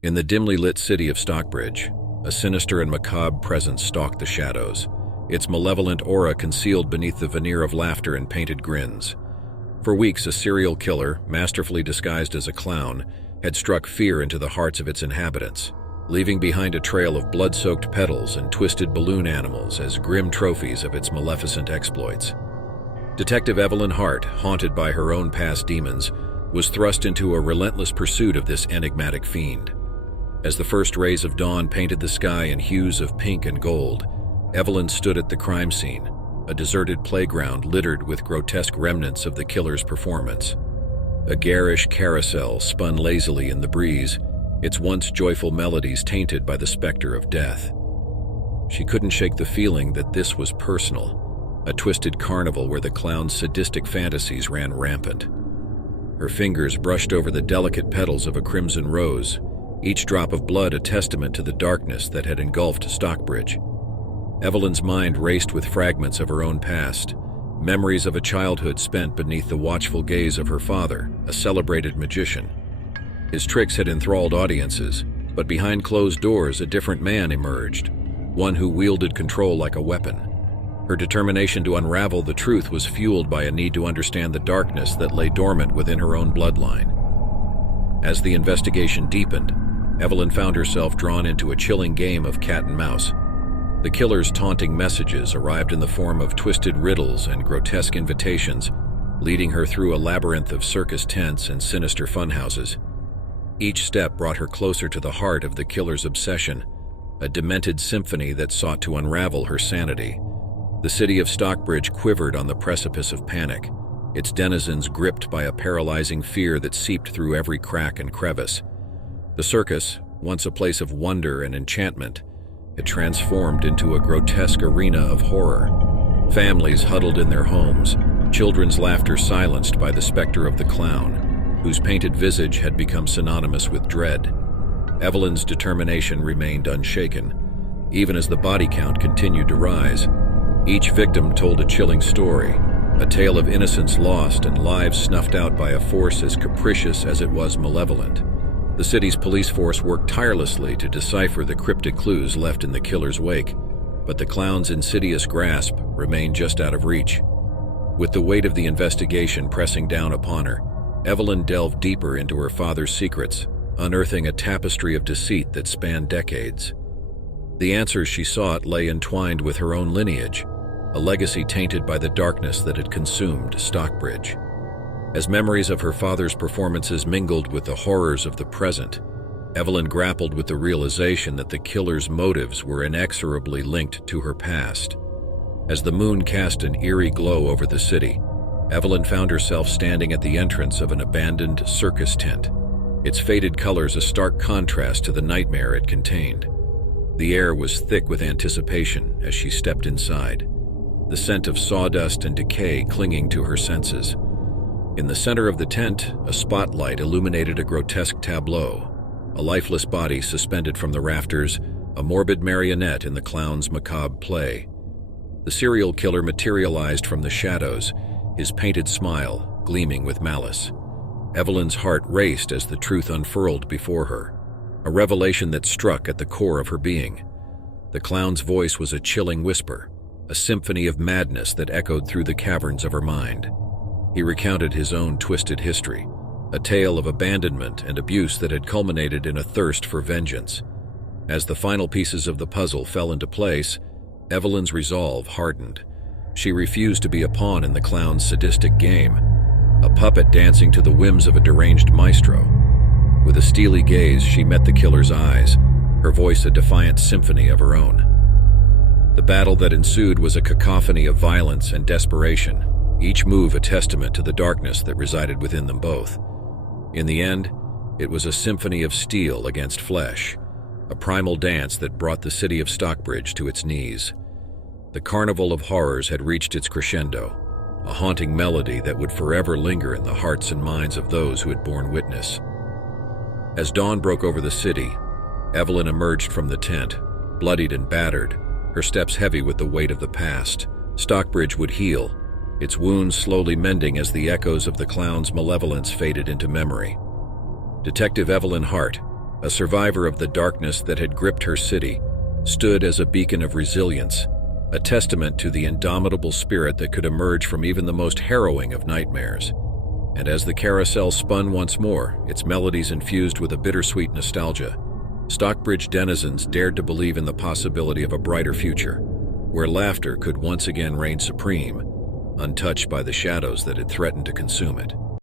In the dimly lit city of Stockbridge, a sinister and macabre presence stalked the shadows, its malevolent aura concealed beneath the veneer of laughter and painted grins. For weeks, a serial killer, masterfully disguised as a clown, had struck fear into the hearts of its inhabitants, leaving behind a trail of blood-soaked petals and twisted balloon animals as grim trophies of its maleficent exploits. Detective Evelyn Hart, haunted by her own past demons, was thrust into a relentless pursuit of this enigmatic fiend. As the first rays of dawn painted the sky in hues of pink and gold, Evelyn stood at the crime scene, a deserted playground littered with grotesque remnants of the killer's performance. A garish carousel spun lazily in the breeze, its once joyful melodies tainted by the specter of death. She couldn't shake the feeling that this was personal, a twisted carnival where the clown's sadistic fantasies ran rampant. Her fingers brushed over the delicate petals of a crimson rose, each drop of blood a testament to the darkness that had engulfed Stockbridge. Evelyn's mind raced with fragments of her own past, memories of a childhood spent beneath the watchful gaze of her father, a celebrated magician. His tricks had enthralled audiences, but behind closed doors a different man emerged, one who wielded control like a weapon. Her determination to unravel the truth was fueled by a need to understand the darkness that lay dormant within her own bloodline. As the investigation deepened, Evelyn found herself drawn into a chilling game of cat and mouse. The killer's taunting messages arrived in the form of twisted riddles and grotesque invitations, leading her through a labyrinth of circus tents and sinister funhouses. Each step brought her closer to the heart of the killer's obsession, a demented symphony that sought to unravel her sanity. The city of Stockbridge quivered on the precipice of panic, its denizens gripped by a paralyzing fear that seeped through every crack and crevice. The circus, once a place of wonder and enchantment, had transformed into a grotesque arena of horror. Families huddled in their homes, children's laughter silenced by the specter of the clown, whose painted visage had become synonymous with dread. Evelyn's determination remained unshaken, even as the body count continued to rise. Each victim told a chilling story, a tale of innocence lost and lives snuffed out by a force as capricious as it was malevolent. The city's police force worked tirelessly to decipher the cryptic clues left in the killer's wake, but the clown's insidious grasp remained just out of reach. With the weight of the investigation pressing down upon her, Evelyn delved deeper into her father's secrets, unearthing a tapestry of deceit that spanned decades. The answers she sought lay entwined with her own lineage, a legacy tainted by the darkness that had consumed Stockbridge. As memories of her father's performances mingled with the horrors of the present, Evelyn grappled with the realization that the killer's motives were inexorably linked to her past. As the moon cast an eerie glow over the city, Evelyn found herself standing at the entrance of an abandoned circus tent, its faded colors a stark contrast to the nightmare it contained. The air was thick with anticipation as she stepped inside, the scent of sawdust and decay clinging to her senses. In the center of the tent, a spotlight illuminated a grotesque tableau, a lifeless body suspended from the rafters, a morbid marionette in the clown's macabre play. The serial killer materialized from the shadows, his painted smile gleaming with malice. Evelyn's heart raced as the truth unfurled before her, a revelation that struck at the core of her being. The clown's voice was a chilling whisper, a symphony of madness that echoed through the caverns of her mind. He recounted his own twisted history, a tale of abandonment and abuse that had culminated in a thirst for vengeance. As the final pieces of the puzzle fell into place, Evelyn's resolve hardened. She refused to be a pawn in the clown's sadistic game, a puppet dancing to the whims of a deranged maestro. With a steely gaze, she met the killer's eyes, her voice a defiant symphony of her own. The battle that ensued was a cacophony of violence and desperation, each move a testament to the darkness that resided within them both. In the end, it was a symphony of steel against flesh, a primal dance that brought the city of Stockbridge to its knees. The carnival of horrors had reached its crescendo, a haunting melody that would forever linger in the hearts and minds of those who had borne witness. As dawn broke over the city, Evelyn emerged from the tent, bloodied and battered, her steps heavy with the weight of the past. Stockbridge would heal, its wounds slowly mending as the echoes of the clown's malevolence faded into memory. Detective Evelyn Hart, a survivor of the darkness that had gripped her city, stood as a beacon of resilience, a testament to the indomitable spirit that could emerge from even the most harrowing of nightmares. And as the carousel spun once more, its melodies infused with a bittersweet nostalgia, Stockbridge denizens dared to believe in the possibility of a brighter future, where laughter could once again reign supreme, untouched by the shadows that had threatened to consume it.